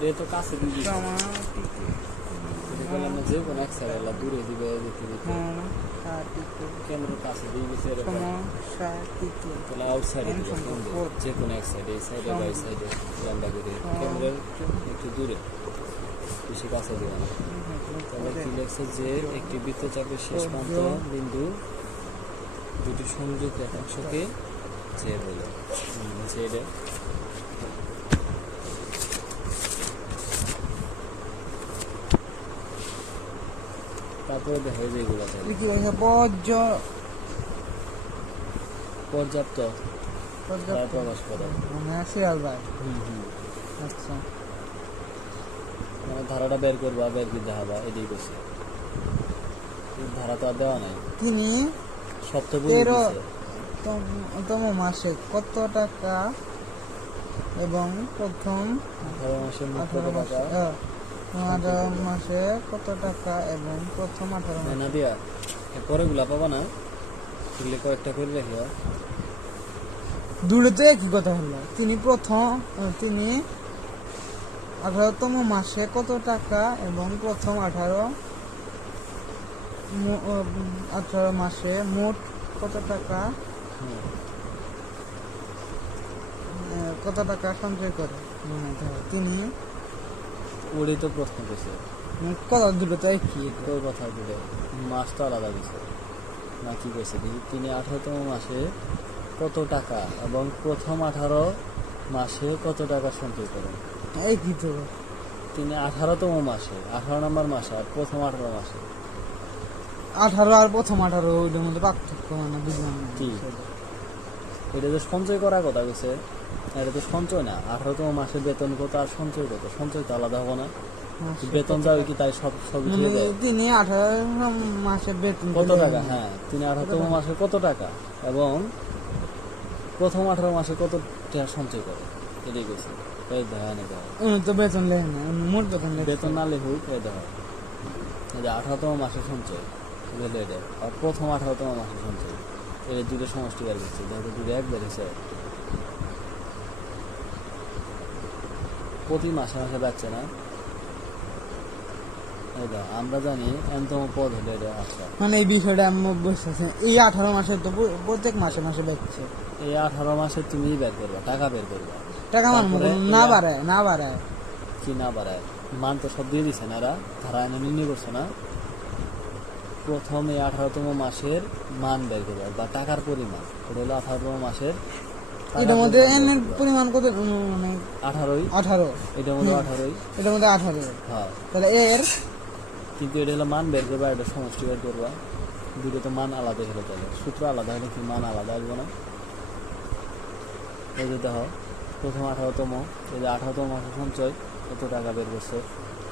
এটা তো কাছে দিবি বললাম না যে কোনো এক সাইড আল্লাহ দূরে দিবে দিতে দিতে কেন্দ্র কাছে দিয়ে গেছে তাহলে আউট সাইডে দিবে যে কোনো এক সাইডে এই সাইডে বা এই সাইডে লম্বা করে কেন্দ্রের একটু দূরে বেশি কাছে দিবে না। তাহলে কি লেখছে যে একটি বৃত্তচাপের শেষ প্রান্ত বিন্দু দুটি সংযোগ রেখাংশকে যে বলে ছেড়ে তারপরে দেখা যায় এগুলো পর্যাপ্ত প্রকাশ করে আচ্ছা মানে ধারাটা বের করবা বের করে দেখাবা এটাই করছে ধারা তো আর দেওয়া নাই তিনি সপ্তাহ 13তম মাসে কত টাকা এবং প্রথম 18 মাসে কত টাকা এবং প্রথম 18 মাসে না দিয়া পরে গুলা পাবা না এগুলো কয়েকটা করে রেখে দূরে তো একই কথা হলো তিনি 18তম মাসে কত টাকা এবং প্রথম 18 মাসে মোট কত টাকা সঞ্চয় করে তিনি ওরই তো প্রশ্ন করছে কত দূরে তো একই তোর কথা বলে মাস তো আলাদা দিছে না কি করছে তিনি 18তম মাসে কত টাকা এবং প্রথম 18 মাসে কত টাকা সঞ্চয় করেন একই তো তিনি 18তম মাসে 18 নম্বর মাসে আর প্রথম 18 মাসে 18 আর প্রথম 18 ওইটার মধ্যে পার্থক্য মানে বুঝলাম না কি এটা তো সঞ্চয় করার কথা বলছে এটা তো সঞ্চয় না 18তম মাসে বেতন কত আর সঞ্চয় কত সঞ্চয় তো আলাদা হবো না বেতন যাবে কি তাই সব তিনি 18 মাসে বেতন কত টাকা হ্যাঁ তিনি 18তম মাসে কত টাকা এবং প্রথম 18 মাসে কত টাকা সঞ্চয় করে এটাই গেছে এই দেখা নেই তো বেতন লেন না মোট বেতন না লেখুক এই দেখা এই যে 18তম মাসে সঞ্চয় বুঝলে এটা আর প্রথম 18তম মাসে সঞ্চয় এই দুটো সমষ্টি বের করছে যেহেতু দুটো এক বেড়েছে প্রতি মাসে মাসে যাচ্ছে না আমরা জানি এনতম পদ হলে এটা আচ্ছা মানে এই বিষয়টা আমি বুঝতেছি এই 18 মাসে তো প্রত্যেক মাসে মাসে বেচছে এই 18 মাসে তুমি বের করবা টাকা বের করবা টাকা না বাড়ায় কি না বাড়ায় মান তো সব দিয়ে দিছে না এরা ধারা এনে নির্ণয় করছে না প্রথম এই 18তম মাসের মান বের করবা বা টাকার পরিমাণ এটা হলো 18তম মাসের এটার মধ্যে এনের পরিমাণ কত মানে 18 এটার মধ্যে 18 এটার মধ্যে 18 হ্যাঁ তাহলে এর কিন্তু এটা হলো মান বের করবা এটা সমষ্টি বের করবা দুটো তো মান আলাদা হলো তাহলে সূত্র আলাদা হলে কি মান আলাদা আসবে না এই যে দেখো প্রথম 18তম এই যে 18তম মাসে সঞ্চয় কত টাকা বের করছে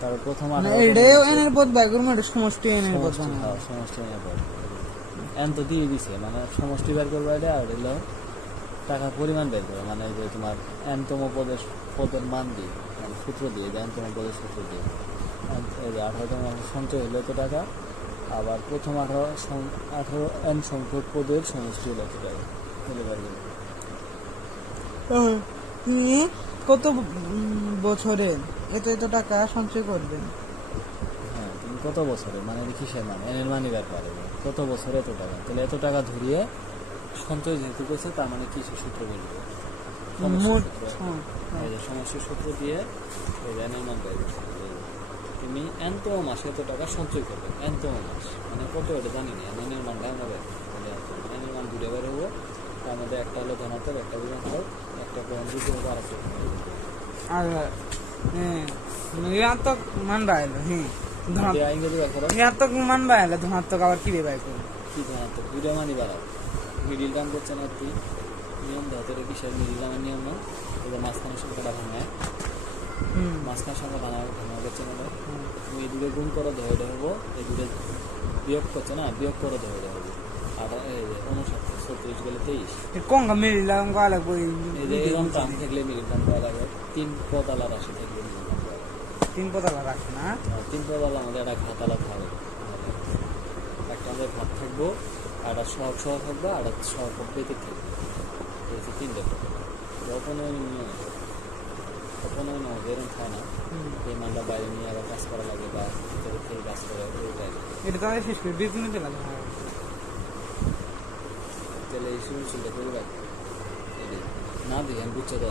তারপর প্রথম 18 এটাও এনের পদ বের করব এটা সমষ্টি এনের পদ সমষ্টি এনের পদ এন তো দিয়ে দিছে মানে সমষ্টি বের করবা এটা আর হলো টাকার পরিমাণ বের করবা মানে যে তোমার এনতম পদের মান দিয়ে মানে সূত্র দিয়ে এনতম পদের সূত্র দিয়ে এই যে 18তম মাসে সঞ্চয় হলো এত টাকা আবার প্রথম 18 এন সংখ্যক পদের সমষ্টি হলো এত টাকা বলে পারবেন তিনি কত বছরে এত টাকা সঞ্চয় করবেন হ্যাঁ তুমি কত বছরে মানে কিসের মান এনের মানই বের পারবে কত বছরে এত টাকা তাহলে এত টাকা ধরিয়ে সঞ্চয় যেহেতু করছে তার মানে কি সূত্র বলবে সমস্যার সূত্র দিয়ে এনের মান বের করছে তুমি এনতম মাসে এত টাকা সঞ্চয় করবে এনতম মাস মানে কত এটা জানি না এনের মানটা আমরা বের এনের মান দুটো বের হবো তার মধ্যে একটা হলো ধনাত্মক একটা ঋণাত্মক একটা গ্রহণ দিতে হবে আর আর ঋণাত্মক মান বাড়াইলো ঋণাত্মক মান বাড়াইলে ধনাত্মক আবার কি বাড়াই করবো কি ধনাত্মক দুটো মানই বাড়াও মিডিল টার্ম করছে না তুই নিয়ম ধরে কিসের মিডিল টার্মের নিয়ম না এবার মাঝখানের সংখ্যাটা ভাঙায় মাঝখানের সংখ্যা ভাঙা করছে না তুমি এই দুটো গুণ করে ধরে হবো এই দুটো বিয়োগ করছে না বিয়োগ করে ধরে হবো আর 59 গেলে 23 কোন মিডিল টার্ম করা লাগবে এই যে এরকম টার্ম থাকলে মিডিল টার্ম করা লাগবে 3 পদ আলাদা রাশি থাকলে 3 পদ আলাদা রাখে না 3 পদ আলাদা আমাদের একটা ঘাত আলাদা হবে একটা আমাদের ঘাত থাকবো আর একটা সহগ থাকবে আর একটা সহগ বেদিক থাকবে এই যে 3টা পদ যখন কোনো এরকম খায় না, এই মালটা বাইরে নিয়ে আবার কাজ করা লাগে বা ভিতরে থেকে কাজ করে ওইটাই। এটা তাহলে শেষ করে বেগুনে তেল লাগে তাহলে এই শুরু চিন্তা করে রাখ না দিই আমি বুঝছে তো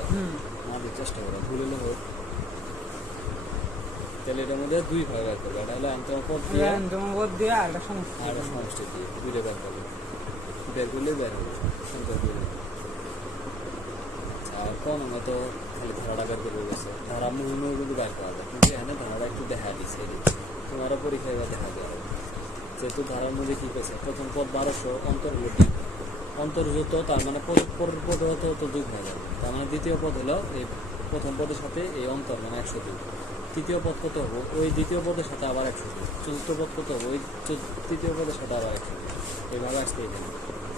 না দিয়ে চেষ্টা করো ভুলে হোক। তাহলে এটার মধ্যে দুই ভাগ বের করবে, এটা হলো আন্তম পদ দিয়ে আর একটা সমষ্টি দিয়ে দুইটা বের করবে, বের করলে বের হবে সুন্দর করে। আর কোন মতো খালি ধারাটা বের করে গেছে, ধারা মুখ কিন্তু বের করা যায়, কিন্তু এখানে ধারাটা একটু দেখা দিচ্ছে, তোমারও পরীক্ষায় দেখা যাবে। যেহেতু ধারার মধ্যে কী পেয়েছে, প্রথম পদ 1200 অন্তর হলো ডিপ, অন্তর্যুক্ত তার মানে পরের পদ হতো 2 হয়ে যাবে, তার মানে দ্বিতীয় পদ হলো এই প্রথম পদের সাথে এই অন্তর মানে 102, তৃতীয় পদ কত হবো ওই দ্বিতীয় পদের সাথে আবার 102, চতুর্থ পদ কত হবো ওই তৃতীয় পদের সাথে আবার 102, এইভাবে আসতে এখানে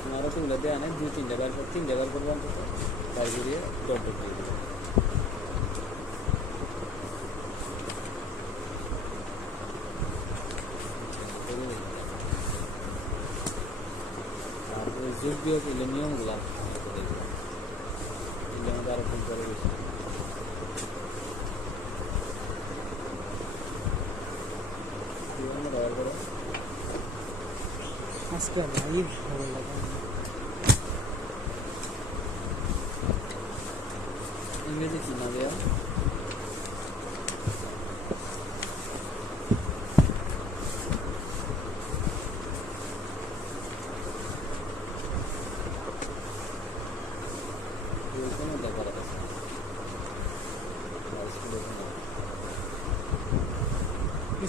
তোমারও তুলে দেওয়া নেই, 2-3 বার পর 3 বার করবো অন্তত গাড়ি ঘুরিয়ে ডট ডট দিয়ে দেবো। তারপরে যোগ বিয়োগ এলে নিয়মগুলো এলে আমাদের আরো ফোন করে বেশি ব্যবহার করো। আজকে লাইভ ভালো লাগে ইংরেজি কি না দেয়া কোনো ব্যাপার আছে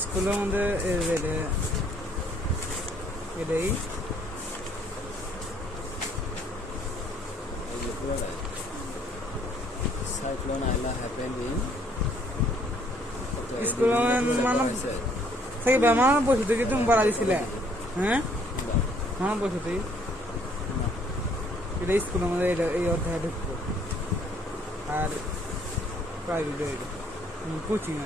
স্কুলের মধ্যে এটাই সাইক্লোন আইলা হ্যাপেন্ড ইন স্কুলে মানে থেকে বেমার বসে থেকে তুমি পড়া দিছিলে, হ্যাঁ আমার বসে থেকে এটা স্কুলের মধ্যে এই অধ্যায় ঢুকবো আর প্রাইভেট কোচিং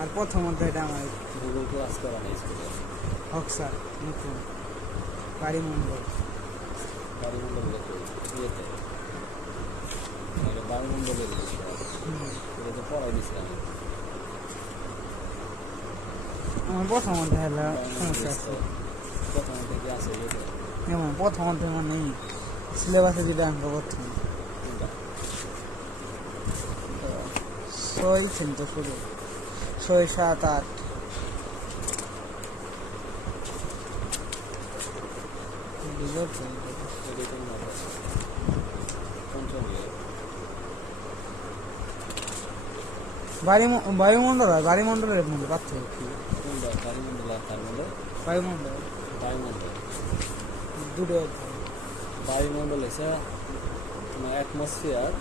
আর প্রথম অধ্যায়টা আমার গুগল ক্লাস করা নেই স্কুলে হকসার নতুন বাড়িমণ্ডল ইয়েতে বায়ুমণ্ডলের এটা তো পড়াই দিচ্ছিলাম আমার প্রথম অধ্যায় হলো সমস্যা আছে, প্রথম থেকে আছে যেমন প্রথম অধ্যায় মানে সিলেবাসে যেটা অঙ্ক প্রথম 6 তো শুরু 6, 7, 8 বায়ুমণ্ডল আর বাড়িমণ্ডলের মধ্যে পার্থক্য কি? বায়ুমণ্ডল আর তার মধ্যে বায়ুমণ্ডল দুটো বায়ুমণ্ডল হচ্ছে তোমার অ্যাটমসফিয়ার,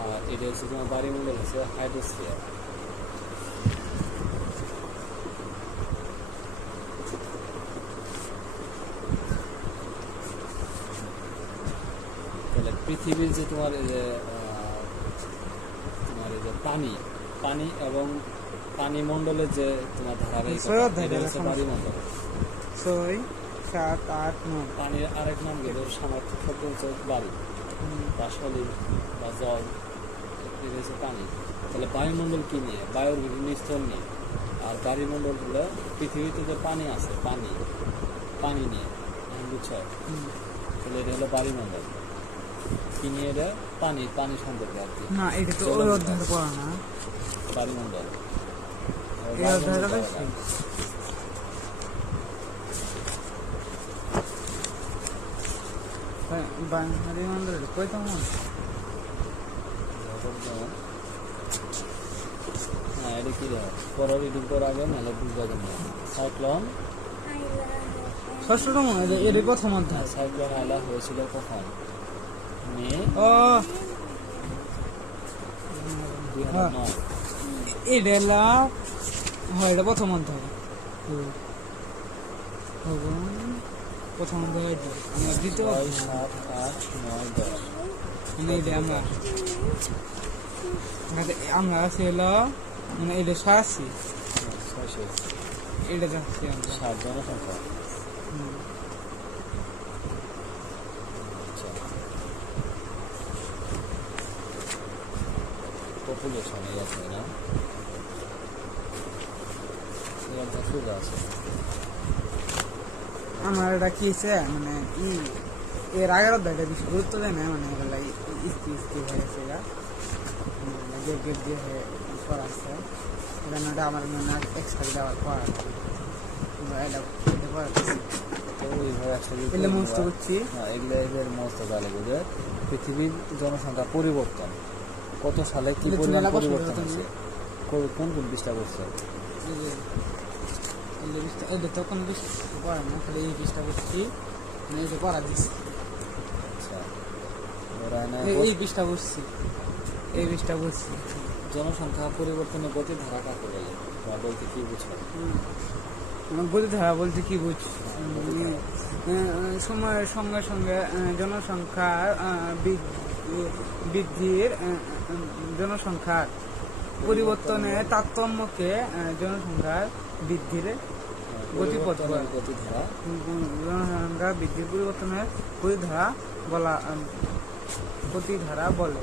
আর এটা হচ্ছে তোমার বায়ুমণ্ডল হচ্ছে হাইড্রোস্ফিয়ার। তাহলে পৃথিবীর যে তোমার এই যে পানি এবং পানিমণ্ডলের যে তোমার ধারাবাহিক বায়ুমণ্ডল 6, 7, 8, 9 পানির আরেক নাম কিন্তু সামর্থ্য শব্দ হচ্ছে বায়ু বা সলিড বা জল, এটা হচ্ছে পানি। তাহলে বায়ুমণ্ডল কি নিয়ে? বায়ুর বিভিন্ন স্তর নিয়ে। আর বায়ুমণ্ডল হলো পৃথিবীতে যে পানি আছে পানি নিয়ে, বুঝছো? তাহলে এটা হলো বায়ুমণ্ডল। কি নিয়ে? এটা পানি সম্পর্কে আর কি না, এটা তো ওই অধ্যায়ের পড়া না, বায়ুমণ্ডল এই অধ্যায়টা বায়ুমণ্ডলের কয়তম? হ্যাঁ, এটা কি পরের রিডিং করার আগে মেলে বুঝবা কেন সাইক্লোন ষষ্ঠতম এর প্রথম অধ্যায়। সাইক্লোন আইলা হয়েছিল কখন? মে 2009। এটা প্রথম অধ্যায়, প্রথম অধ্যায় দ্বিতীয় 6, 7, 8, 9, 10 মানে এটা আমরা আছি হলো মানে এটা সারাচ্ছি, এটা যাচ্ছি আমরা 7 জনসংখ্যা। পপুলেশন এই আছে না, আছে। আমার এটা কি হয়েছে মানে এর আগের অধ্যায়টা বেশি গুরুত্ব দেয় না, মানে এগুলা ইস্তি হয়ে গেছে, এরা গেপ গেপ দিয়ে হয়ে পড়াচ্ছে, এটা আমার মনে হয় এক্সট্রা দিয়ে আবার পড়া এগুলো মুস্ত করছি। এগুলো এদের মস্ত ভালো বুঝে। পৃথিবীর জনসংখ্যা পরিবর্তন কত সালে কি পরিমাণ পরিবর্তন হচ্ছে, কোন কোন বিষটা করছে? এটা তো কোনো বিষ পড়া না, খালি এই বিষটা করছি, এই যে পড়া দিচ্ছি। আচ্ছা, এই বিষটা বুঝছি, এই বিষটা বুঝছি। জনসংখ্যা পরিবর্তনের গতি ধারা কাকে বলে বা বলতে কি বুঝো? গতিধারা বলতে কি বুঝ? সময়ের সঙ্গে সঙ্গে জনসংখ্যার বৃদ্ধির জনসংখ্যার পরিবর্তনের তারতম্যকে জনসংখ্যার বৃদ্ধির গতিপথ বলে। গতিধারা জনসংখ্যা বৃদ্ধির পরিবর্তনের গতিধারা বলে।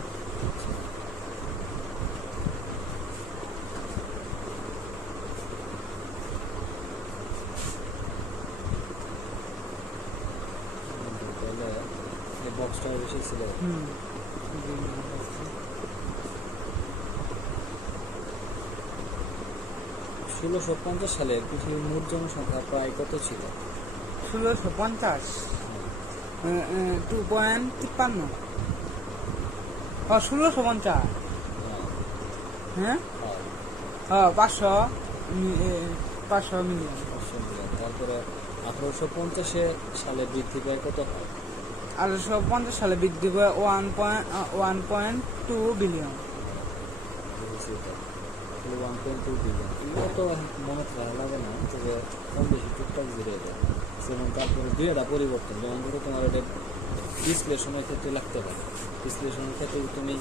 বক্সটা বেশি ছিল। 1650 সালে পৃথিবীর মোট জনসংখ্যা প্রায় কত ছিল? 1650 2.53 1650 হ্যাঁ 500 মিলিয়ন। তারপরে 1850 সালে বৃদ্ধি পায় কত হয়? 1850 সালে বৃদ্ধি পায় 1.2 বিলিয়ন। 1.2 বিলিয়ন তো মনে করা লাগে না, তবে কম বেশি টুকটাক বেড়ে যায়। যেমন তারপরে দুইটা পরিবর্তন, যেমন ধরো তোমার এটা বিশ্লেষণের ক্ষেত্রে লাগতে পারে। বিশ্লেষণের ক্ষেত্রে তুমি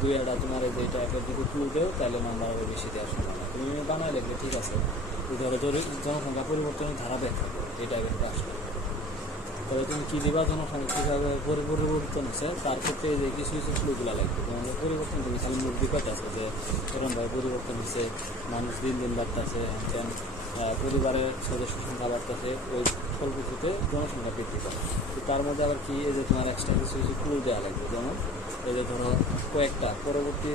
দুইটা তোমার যেটা একটা যদি ক্লু দেও তাহলে নাম্বার আরও বেশি দেওয়ার সম্ভাবনা। তুমি বানায় লিখলে ঠিক আছে, ধরো জনসংখ্যা পরিবর্তনের ধারা ব্যাখ্যা করো, এই টাইপের কাজ করো। তবে তুমি কী দিবা জনসংখ্যা কীভাবে পরিবর্তন হচ্ছে তার ক্ষেত্রে যে কিছু কিছু ক্লুগুলো লাগবে। তোমাদের পরিবর্তন তুমি খালি মুখ দিকতে আছে যে এরকমভাবে পরিবর্তন হচ্ছে, মানুষ দিন দিন বাড়তেছে, পরিবারের সদস্য সংখ্যা বাড়তেছে, ওই ফলপ্রসূতে জনসংখ্যা বৃদ্ধি করে। তো তার মধ্যে আবার কি এই যে তোমার এক্সট্রা কিছু কিছু ক্লু দেওয়া লাগবে। যেমন এই যে ধরো কয়েকটা পরবর্তী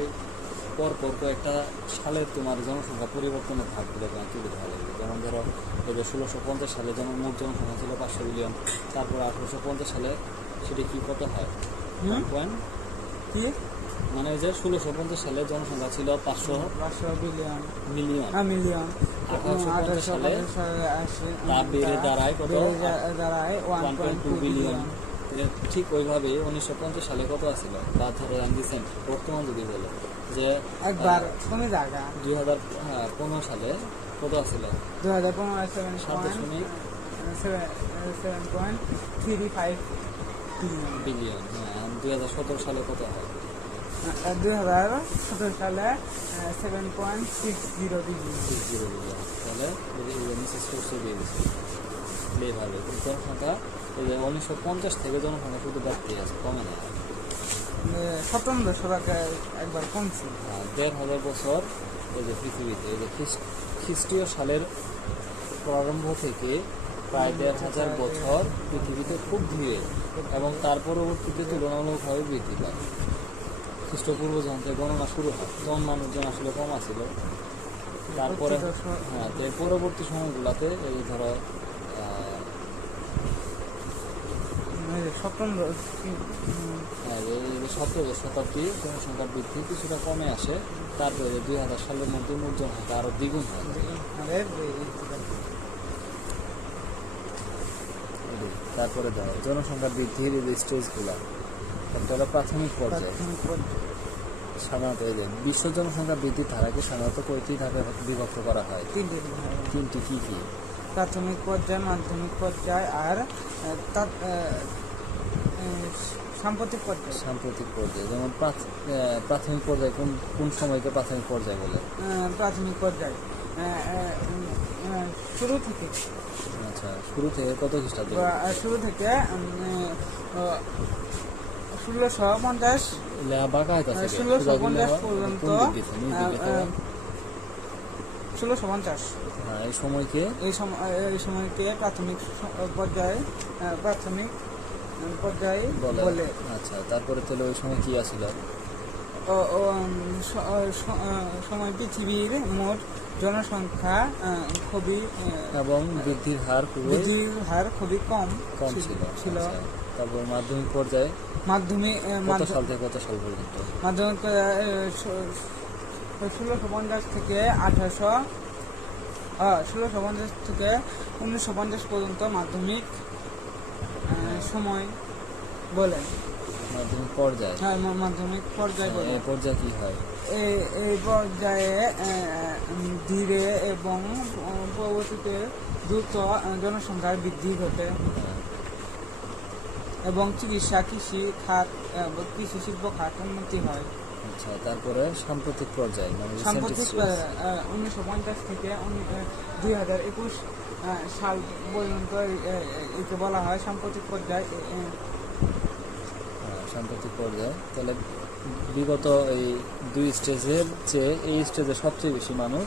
পরপর কয়েকটা সালের তোমার জনসংখ্যা পরিবর্তনের ভাগগুলো তোমার তুলে ধরা লাগবে। যেমন ধরো এই যে 1650 সালে মোট জনসংখ্যা ছিল 500 বিলিয়ন, তারপর 1850 সালে সেটি কি কত হয়? কি মানে যে 1650 সালে জনসংখ্যা ছিল 500 মিলিয়ন। 1850 সালে তা বেড়ে দাঁড়ায় কত? 1.2 বিলিয়ন। ঠিক ওইভাবে 1950 সালে কত আছিল, বা ধরো রিসেন্ট বর্তমান যদি বলো যে একবার কমে জায়গা 2015 সালে কত আছিল? 2015 7.35 বিলিয়ন। 2017 সালে কত হয়? 2017 সালে 7.60 বিলিয়ন। তাহলে মিসেস সোর্সে দিয়ে দিচ্ছে এইভাবে জনসংখ্যা 1950 থেকে জনসংখ্যা শুধু বাড়তেই আছে, কমে না। 1700 একবার কমছে। 1500 বছর এই যে পৃথিবীতে এই যে খ্রিস্টীয় সালের প্রারম্ভ থেকে প্রায় 1500 বছর পৃথিবীতে খুব ধীরে এবং তার পরবর্তীতে তুলনামূলকভাবে বৃদ্ধি পায়। খ্রিস্টপূর্ব যন্ত্রে গণনা শুরু হয়, তখন মানুষজন আসলে কম আছিল। তারপরে পরবর্তী সময়গুলোতে এই ধরো 17 শতাব্দী জনসংখ্যা বৃদ্ধি কিছুটা কমে আসে। তারপরে 2000 সালের মধ্যে মোট জনসংখ্যা আরো দ্বিগুণ হয়। তারপরে ধরো জনসংখ্যা বৃদ্ধির এই স্টেজগুলো, একটা প্রাথমিক পর্যায়ে। সাধারণত এই যে বিশ্ব জনসংখ্যা বৃদ্ধির ধারাকে সাধারণত কয়টি ধাপে বিভক্ত করা হয়? তিনটি। কি কি? প্রাথমিক পর্যায়, মাধ্যমিক পর্যায় আর সাম্প্রতিক পর্যায়। যেমন প্রাথমিক পর্যায়ে কোন সময়কে প্রাথমিক পর্যায় বলে? প্রাথমিক পর্যায় শুরু থেকে। আচ্ছা, শুরু থেকে কত খ্রিস্টাব্দে? শুরু 1650 বাঁকা হইতাছে 1650 পর্যন্ত 1650 হ্যাঁ এই সময়কে এই সময়কে প্রাথমিক পর্যায়ে বলে। আচ্ছা, তারপরে তাহলে ওই সময় কি আছিল? সময় পৃথিবীর মোট জনসংখ্যা খুবই এবং বৃদ্ধির হার খুবই কম ছিল। আচ্ছা, তারপর মাধ্যমিক পর্যায়ে কত সাল থেকে কত সাল পর্যন্ত? মাধ্যমিক 1650 থেকে 1650 থেকে 1950 পর্যন্ত মাধ্যমিক সময় বলে। মাধ্যমিক পর্যায়ে, হ্যাঁ, মাধ্যমিক পর্যায় বলে। এই পর্যায়ে কি হয়? এই পর্যায়ে ধীরে এবং পরবর্তীতে দ্রুত জনসংখ্যার বৃদ্ধি ঘটে এবং চিকিৎসা, কৃষি শিল্প খাত উন্নতি হয়। আচ্ছা, তারপরে সাম্প্রতিক পর্যায়ে মানে 1950 থেকে 2021 সাল পর্যন্ত একে বলা হয় সাম্প্রতিক পর্যায়। সাম্প্রতিক পর্যায়ে তাহলে বিগত এই দুই স্টেজের চেয়ে এই স্টেজে সবচেয়ে বেশি মানুষ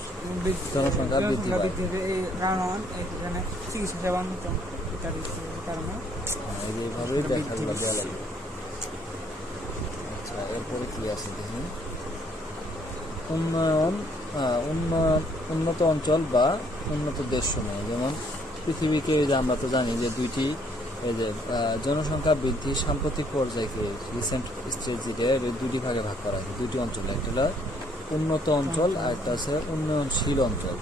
জনসংখ্যা বৃদ্ধি পায়। এই কারণ এখানে চিকিৎসা সেবার মতো কারণে এইভাবেই দেখাগুলো দেওয়া লাগবে। আচ্ছা, এরপরে কি আছে দেখি? উন্নত অঞ্চল বা উন্নত দেশসমূহ, যেমন পৃথিবীকে যে আমরা তো জানি যে দুইটি এই যে জনসংখ্যা বৃদ্ধি সাম্প্রতিক পর্যায়কে রিসেন্ট স্টেজ যেটা দুটি ভাগে ভাগ করা হয়, দুটি অঞ্চল, একটা হলো উন্নত অঞ্চল আর একটা আছে উন্নয়নশীল অঞ্চল।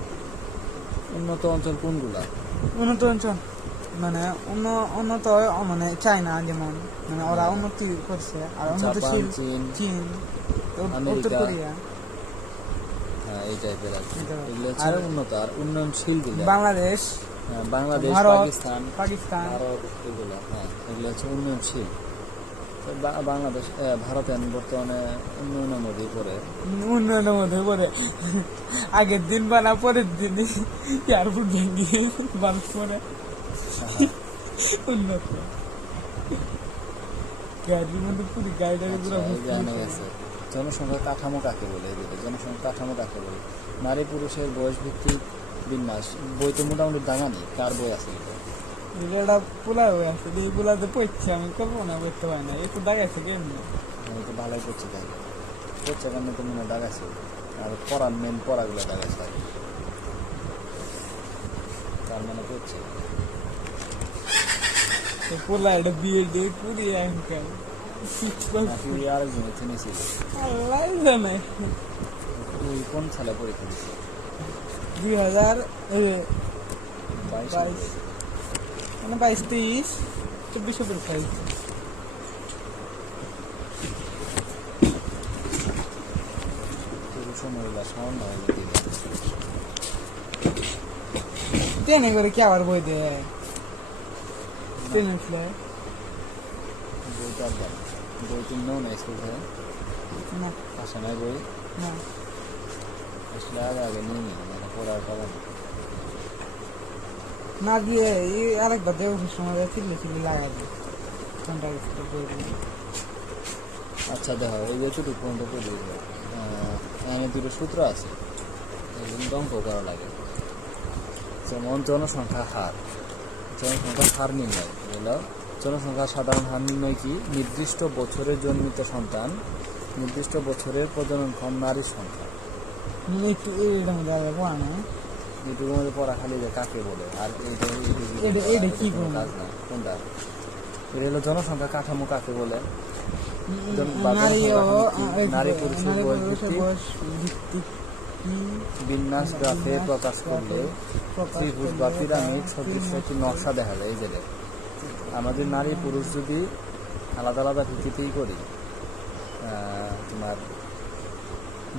উন্নত অঞ্চল কোনগুলা? উন্নত অঞ্চল মানে উন্নত মানে চায়না, যেমন মানে ওরা উন্নতি করছে, আর উন্নতশীল চীন, উত্তর কোরিয়া, হ্যাঁ এই টাইপের আছে। এগুলো হচ্ছে উন্নত। আর উন্নয়নশীল বাংলাদেশ, পাকিস্তান, ভারত, এগুলো, হ্যাঁ এগুলো হচ্ছে উন্নয়নশীল। বাংলাদেশ, ভারত বর্তমানে উন্নয়নের মধ্যে পড়ে। আগের দিন বানা, পরের দিন এয়ারপোর্ট ভেঙে বাস পরে উন্নত গাড়ির মধ্যে পুরো গাড়িটাকে পুরো গেছে। জনসংখ্যা কাঠামো কাকে বলে? জনসংখ্যা কাঠামো কাকে বলে? নারী পুরুষের বয়স ভিত্তিক বিন্যাস। বই তো মোটামুটি দাগানি, কার বই আছে? এটা পোলা বই আছে, এই পোলাতে পড়ছে, আমি কল্পনা করতে পারি না। এই তো দাগাইছে কেমনি? আমি তো ভালোই করছি, তাই করছে কেন তো মনে দাগাইছে। আর পড়ার মেন পড়াগুলো দাগাইছে, তার মানে করছে পোলা এটা বিয়ে দিয়ে পুরি এখনকার আরেকজন এখানে ছিল। আল্লাহ জানে কোন সালে পরীক্ষা দিচ্ছে? 2022 মানে 22-23 24 পরীক্ষা দিচ্ছে। পুরুষ মহিলা সমান হয় ট্রেনে করে কি আবার বই দেয়? ট্রেনে ফ্লে বইটা বই কিনলেও না স্কুল থেকে না আসে নাই বই না আসলে আগে নিয়ে নিই, মানে পড়ার পাবেন না দিয়ে আরেকবার দেব সময় চিল্লি লাগাই দিই। আচ্ছা দেখো, এই যে এতটুকু পর্যন্ত পড়ে দিবে। এখানে দুটো সূত্র আছে, এগুলো অঙ্ক করা লাগে। যেমন জনসংখ্যার হার নির্ণয় হলো জনসংখ্যার সাধারণ হার নির্ণয় কি? নির্দিষ্ট বছরে জন্মিত সন্তান, নির্দিষ্ট বছরের প্রজননক্ষম নারীর সংখ্যা। এইটুকুর মধ্যে পড়া খালি যে কাকে বলে, আর কোনটা? এটা হলো জনসংখ্যা কাঠামো কাকে বলে? নারী পুরুষের বয়স ভিত্তিক বিন্যাস গ্রাফে প্রকাশ করলে ত্রিভুজ বা পিরামিড সদৃশ একটি নকশা দেখা যায়। এই যে আমাদের নারী পুরুষ যদি আলাদা আলাদা ভিত্তিতেই করি, তোমার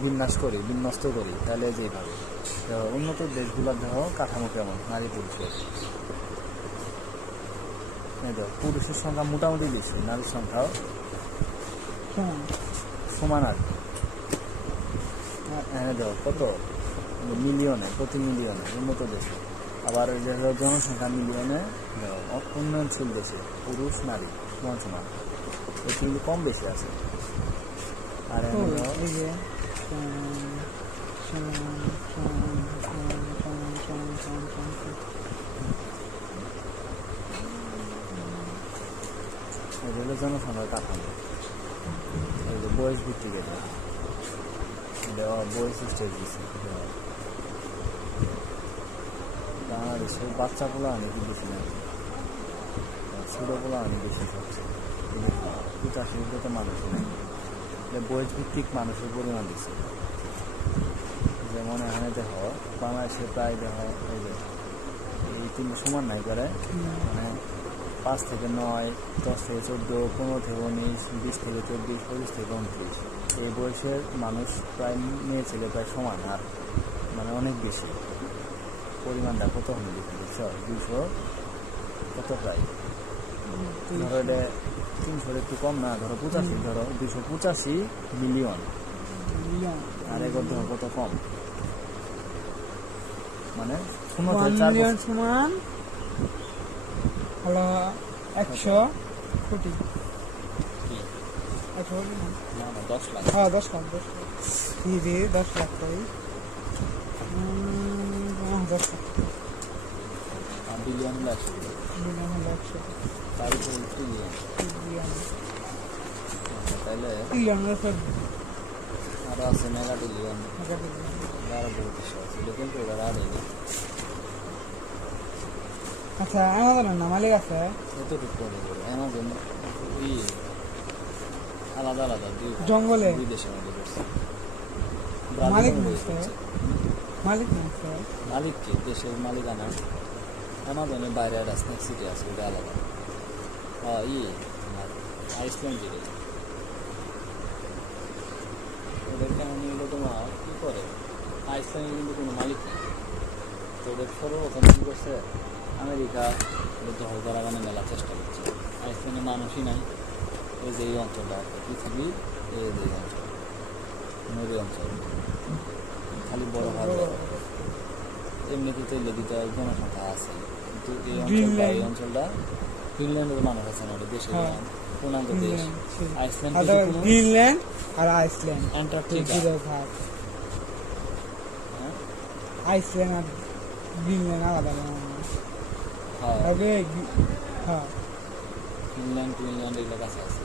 বিন্যস্ত করি, তাহলে যেভাবে উন্নত দেশগুলোর দেহ কাঠামো কেমন নারী পুরুষের, পুরুষের সংখ্যা মোটামুটি বেশি, নারীর সংখ্যাও সমান। আর দেখো কত মিলিয়নে, প্রতি মিলিয়নে উন্নত দেশে, আবার জনসংখ্যা মিলিয়নে উন্নয়নশীল দেশে পুরুষ নারী সমান। এর কিন্তু কম বেশি আছে। আর এই যে এগুলো জনসংখ্যার কাঠামো, এই যে বয়স ভিত্তিক এটা বয়স স্টেজ দিচ্ছে। বাংলাদেশের বাচ্চাগুলো অনেক বেশি নেই, ছোটোগুলো অনেক বেশি থাকছে। 85 তো মানুষ নেই, বয়স ভিত্তিক মানুষের পরিমাণ দিচ্ছে। যেমন এখানে দেখো বাংলাদেশে প্রায় দেখো এই তিনটে সমান নাই করে, মানে 5 থেকে 9, 10 থেকে 14, 15 থেকে 19, 20 থেকে 24, 25 থেকে 29 এই বয়সের মানুষ প্রায় মেয়ে ছেলে প্রায় সমান। আর মানে অনেক বেশি পরিমাণটা কত হলে দেখে দিচ্ছ 200 কত প্রায় ধরো এটা 300 একটু কম না, ধরো 85, ধরো 285 মিলিয়ন। আর এগর ধরো কত কম, মানে 1 মিলিয়ন সমান হলো 100 কোটি। 100 কোটি না 10 লাখ। হ্যাঁ 10 লাখ 10 লাখ কই 10 লাখ। বিলিয়ন লাখ, বিলিয়ন হলো 100, তাই তো ট্রিলিয়ন। তাহলে ট্রিলিয়নের পর আরো আছে মেগা ট্রিলিয়ন, আরো বহু কিছু আছে, দেখুন তো এবার আর আচ্ছা অ্যামাজনের না মালিক আছে এতটুকু করে অ্যামাজন ওই আলাদা আলাদা জঙ্গলে দুই দেশের মধ্যে করছে। মালিক আছে, মালিক আছে, মালিক কি দেশের মালিকানা। অ্যামাজনের বাইরে একটা স্ন্যাক সিটি আছে, ওটা আলাদা। তোমার আইসল্যান্ড যেটা ওদের কেমন নিলে তোমার কী করে, আইসল্যান্ডে কিন্তু কোনো মালিক নেই। তো ওদের সর্বপ্রথম কী করছে, আমেরিকা ওদের দখল করার মানে মেলার চেষ্টা করছে। আইসল্যান্ডে মানুষই নাই, এই যে এই অঞ্চলটা পৃথিবীর এই যে অঞ্চল নদী অঞ্চল, খালি বড় ভালো এমনিতে তো লেদিতে জনসংখ্যা আছে, কিন্তু এই অঞ্চলটা গ্রিনল্যান্ডের মানুষ আছে না, ওটা দেশের পূর্ণাঙ্গ দেশ। আইসল্যান্ড গ্রিনল্যান্ড আর আইসল্যান্ড অ্যান্টার্কটিকা, আইসল্যান্ড আর গ্রিনল্যান্ড আলাদা না। হ্যাঁ গ্রিনল্যান্ড এগুলো কাছে আছে।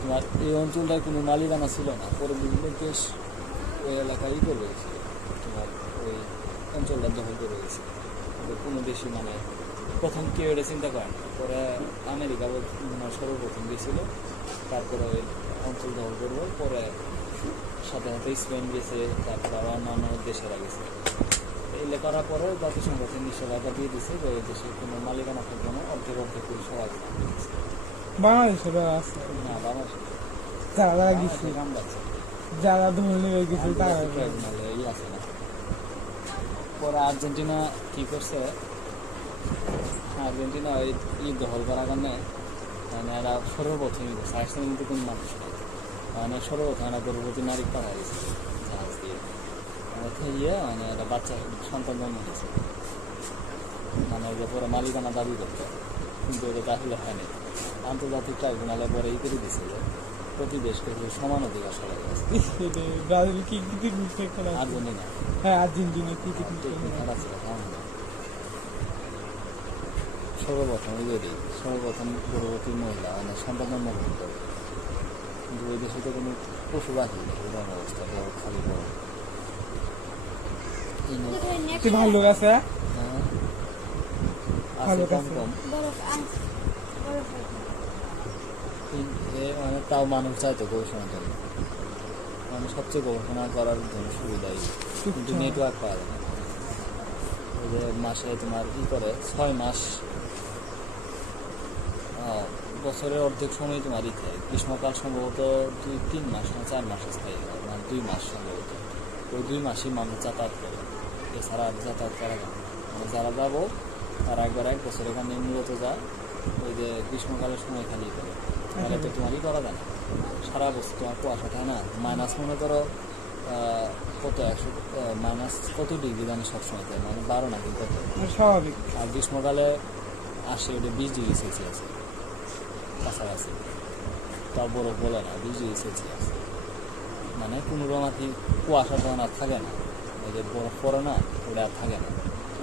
তোমার এই অঞ্চলটায় কোনো মালিকানা ছিল না, পরে বিভিন্ন দেশ ওই এলাকায় করে গেছিল, তোমার ওই অঞ্চলটা দখল করে গেছিল। কোনো দেশই মানে প্রথম কেউ এটা চিন্তা করে না, পরে আমেরিকা সর্বপ্রথম গেছিল, তারপরে ওই অঞ্চল দখল করবো, পরে সাথে সাথে স্পেন গেছে, তারপরে আরও অন্যান্য দেশেরা গেছে। এলে করার পরে জাতিসংঘ নিষেধাজ্ঞা দিয়ে দিচ্ছে যে ওই দেশে কোনো মালিকানা থাকবে না, অর্ধেক করে সবাই বাংলাদেশেরও আছে না, বাংলাদেশে যারা গেছে, যারা ধরলে গেছে তারা এই আছে না। পরে আর্জেন্টিনা কি করছে, আর্জেন্টিনা ওই দখল করার কারণে মানে এরা সর্বপ্রথমই করছে, আইসল্যান্ডে কিন্তু কোনো মানুষ নেই, মানে সর্বপ্রথম এরা গর্ভবতী নারী পাঠা গেছে জাহাজ দিয়ে, মানে একটা বাচ্চা সন্তান জন্ম হয়েছে, মানে যে পরে মালিকানা দাবি করতো, কিন্তু ওটা আসলে হয়নি। আন্তর্জাতিক ট্রাইব্যুনালে পরে এই করে দিচ্ছে যে প্রতি দেশকে সমান অধিকার সবাই আছে। ব্রাজিল কি আর্জেন্টিনা, হ্যাঁ আর্জেন্টিনা কি খারাপ ছিল, সর্বপ্রথম গর্ভবতী মহিলা মানে সন্তান জন্মগ্রহণ করে, কিন্তু ওই দেশে তো কোনো পশু পাখি নেই, এরকম অবস্থা খালি বড় ভালো আছে, কম কম মানে তাও মানুষ চাইতো গবেষণার জন্য, মানে সবচেয়ে গবেষণা করার জন্য সুবিধাই, কিন্তু নেটওয়ার্ক পাওয়া যায় না। ওই যে মাসে তোমার করে 6 মাস, বছরের অর্ধেক সময় তোমার থাকে, গ্রীষ্মকাল সম্ভবত 2-3 মাস না 4 মাস স্থায়ী হয়, মানে 2 মাস সম্ভবত। ওই 2 মাসই মানুষ যাতায়াত করে, এছাড়া আর যাতায়াত করা যায় না। মানে যারা যাবো তারা একবার 1 বছর এখানে মূলত যায়, ওই যে গ্রীষ্মকালের সময় খালি করে, তাহলে তো তোমারই করা যায় না, সারা বছর তোমার কুয়াশা থাকে না, মাইনাস মনে করো কত 100 মাইনাস কত ডিগ্রি জানি সবসময় থাকে, মানে 12 না কিন্তু স্বাভাবিক। আর গ্রীষ্মকালে আসে ওটা 20 ডিগ্রি সেলসিয়াস কাছাকাছি, তা বরফ বলে না, 20 ডিগ্রি সেলসিয়াস। মানে পনেরো মাটি কুয়াশা তখন আর থাকে না, ওই যে বরফ পড়ে না ওটা আর থাকে না,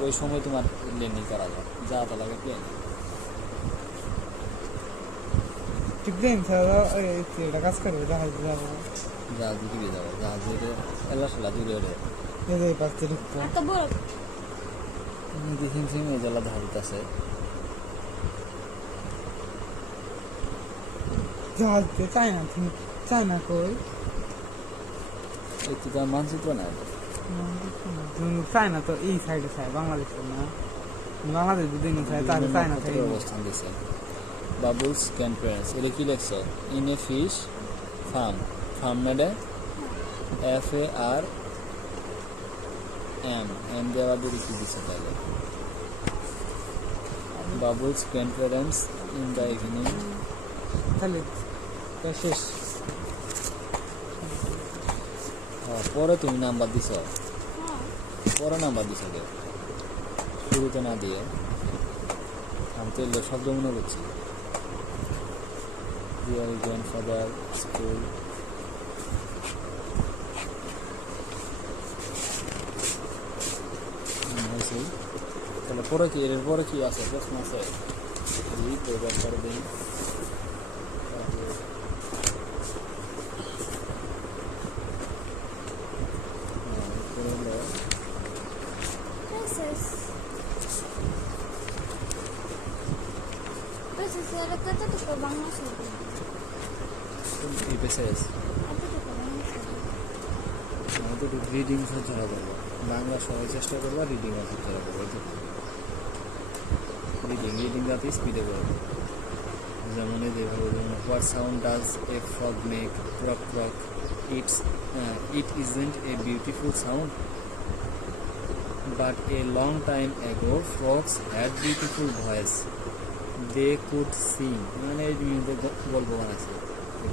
ওই সময় তোমার ল্যান্ডিং করা যায়, যা তা লাগে প্লেনে। প্লেন ছাড়া এটা কাজ করবে জাহাজ যাবো, জাহাজ দিকে যাবো, জাহাজে এলা সেলা দূরে ওরে এই যে পাঁচটা ঢুকতো দেখিন সিং এই জেলা ধারত আছে। জাহাজ চায়না চায়না কই এই তো তার মানচিত্র না, চায়না তো এই সাইডে চায় বাংলাদেশে না, বাংলাদেশ যদি না চায় তাহলে চায়না থেকে অবস্থান দিছে। বাবুলস গ্র্যান্ডপ্যারেন্টস, এটা কি লেখছো? In a fish farm, farm মেডে FARM দেওয়া দিয়ে কি দিচ্ছে তাহলে? Babul's grandparents in the evening, তাহলে শেষ। পরে তুমি নাম্বার দিছ, পরে নাম্বার দিছ কেউ, শুরুতে না দিয়ে। আমি তো এগুলো শব্দ মনে করছি। ডিয়ার গ্র্যান্ডফাদার স্কুল, হয়েছে। তাহলে পরে কি, এর পরে কি আছে? প্রশ্ন আছে করে দিন। রিডিং ধরা করবো, বাংলা সবাই চেষ্টা করবো, রিডিং আছে ধরা করবো। রিডিং যাতে স্পিডে করবো। যেমন এই যেভাবে, যেমন what sound does a frog make? Croak croak. It isn't a beautiful sound, but a long time ago frogs had beautiful voice, they could sing. মানে এই গল্প বানাচ্ছে,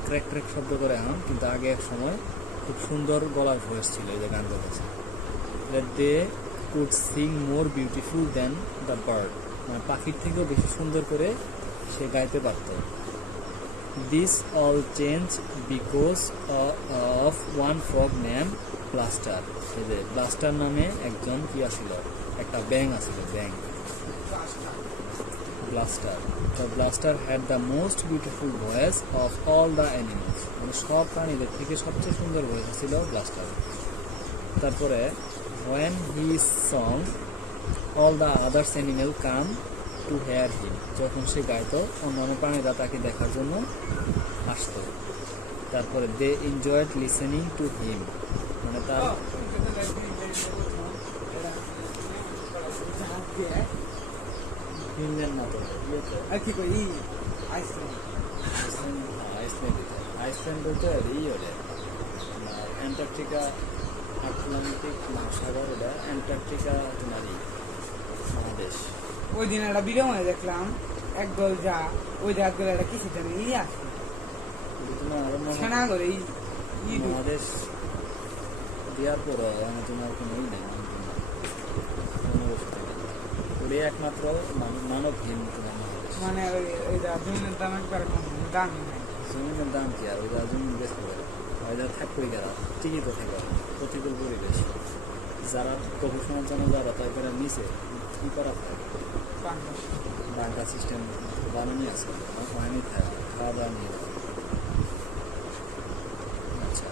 ক্র্যাক ক্র্যাক শব্দ করে এখন, কিন্তু আগে এক সময় খুব সুন্দর গলার ভয়েস ছিল এই যে গান করতেছে। They could sing more beautiful than the bird, মানে পাখির থেকেও বেশি সুন্দর করে সে গাইতে পারত। This all change because of one frog name Blaster. এই যে ব্লাস্টার নামে একজন কি আসছিল, একটা ব্যাং আসছিল, ব্যাং blaster. The blaster had the most beautiful voice of all the animals, মানে সব প্রাণীদের থেকে সবচেয়ে সুন্দর ভয়েস ছিল ব্লাস্টার। তারপরে when he sang all the other animals come to hear him, যখন সে গাইতো অন্যান্য প্রাণীরা তাকে দেখার জন্য আসতো। তারপরে they enjoyed listening to him, মানে তার ফিনল্যান্ড না তো কি কই আইসল্যান্ড, আইসল্যান্ড বলতে ওটা অ্যান্টার্কটিকা, আটলান্টিক মহাসাগর, ওটা অ্যান্টার্কটিকা তোমারই মহাদেশ। ওই দিন একটা ভিডিও মনে দেখলাম, একদল যা ওই জায়গাগুলো একটা কিছু জানি আসে করে মহাদেশ দেওয়ার পর তোমার কোনো ই নেই, ওটাই একমাত্র মানবহীন তোমার মহাদেশ। মানে ওই জমিনের দাম একবার দামই নাই, জমিনের দাম কি আর, ওই জমিন বেশ করে ওই থাকবেই গেলা, ঠিকই তো থাকবে প্রতিকূল পরিবেশ। যারা প্রফেশনাল জন্য যারা তাদের নিচে কি করা থাকে, বাংলা সিস্টেম বানানি আছে, হয়নি থাকে, খাওয়া দাওয়া নিয়ে। আচ্ছা,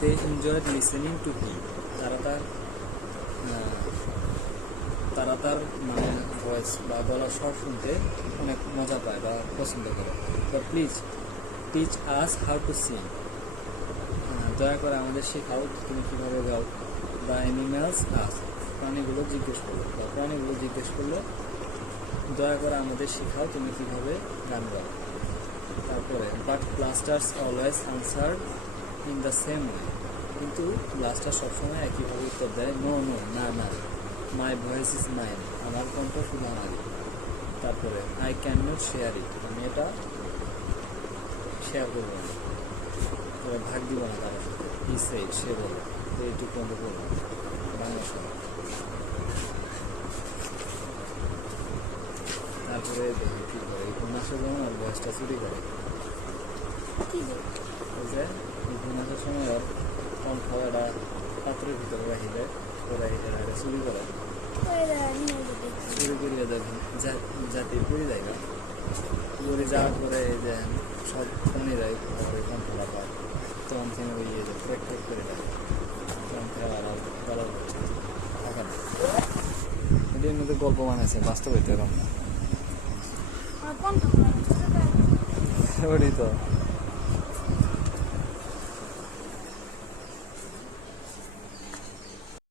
দে এনজয়েড লিসেনিং টু হিম, তারা তার মানে ভয়েস বা গলার স্বর শুনতে অনেক মজা পায় বা পছন্দ করে। তো please teach us how to Singh, দয়া করে আমাদের শেখাও তুমি কীভাবে গাও। দ্য অ্যানিম্যালস আস, প্রাণীগুলো জিজ্ঞেস করলো, বা প্রাণীগুলো জিজ্ঞেস করলো দয়া করে আমাদের শেখাও তুমি কীভাবে গান গাও। তারপরে but Blasters always answer in the same way, কিন্তু ব্লাস্টার সবসময় একইভাবে উত্তর দেয়, নো নো, না না, মাই ভয়েস ইজ মাইন, আমার কণ্ঠ শুধু আমারই। তারপরে I can not share it, আমি এটা শেয়ার করবো না, তবে ভাগ দিব না কারোর সাথে। সে বলে এইটুকু আমরা বলবো বাংলা শহর। তারপরে দেখি কী করে, এই উপন্যাসে যেমন আর ভয়েসটা চুরি করে। ওই যে ঘুম আসার সময় আর কম খাওয়াটা পাত্রের ভিতরে রাখি দেয় ওরা এটা চুরি করে চুরি করিয়ে দেবেন জাতি পড়ে যায় না পড়ে যাওয়ার পরে এই যে সব কনেরাই ঘরে কম খেলা পায় তখন থেকে ওই যে ট্রেক ট্রেক করে দেয় তখন খেলা বলা হচ্ছে থাকা না এটার মধ্যে গল্প বানাইছে বাস্তব হইতে এরকম না ওটাই তো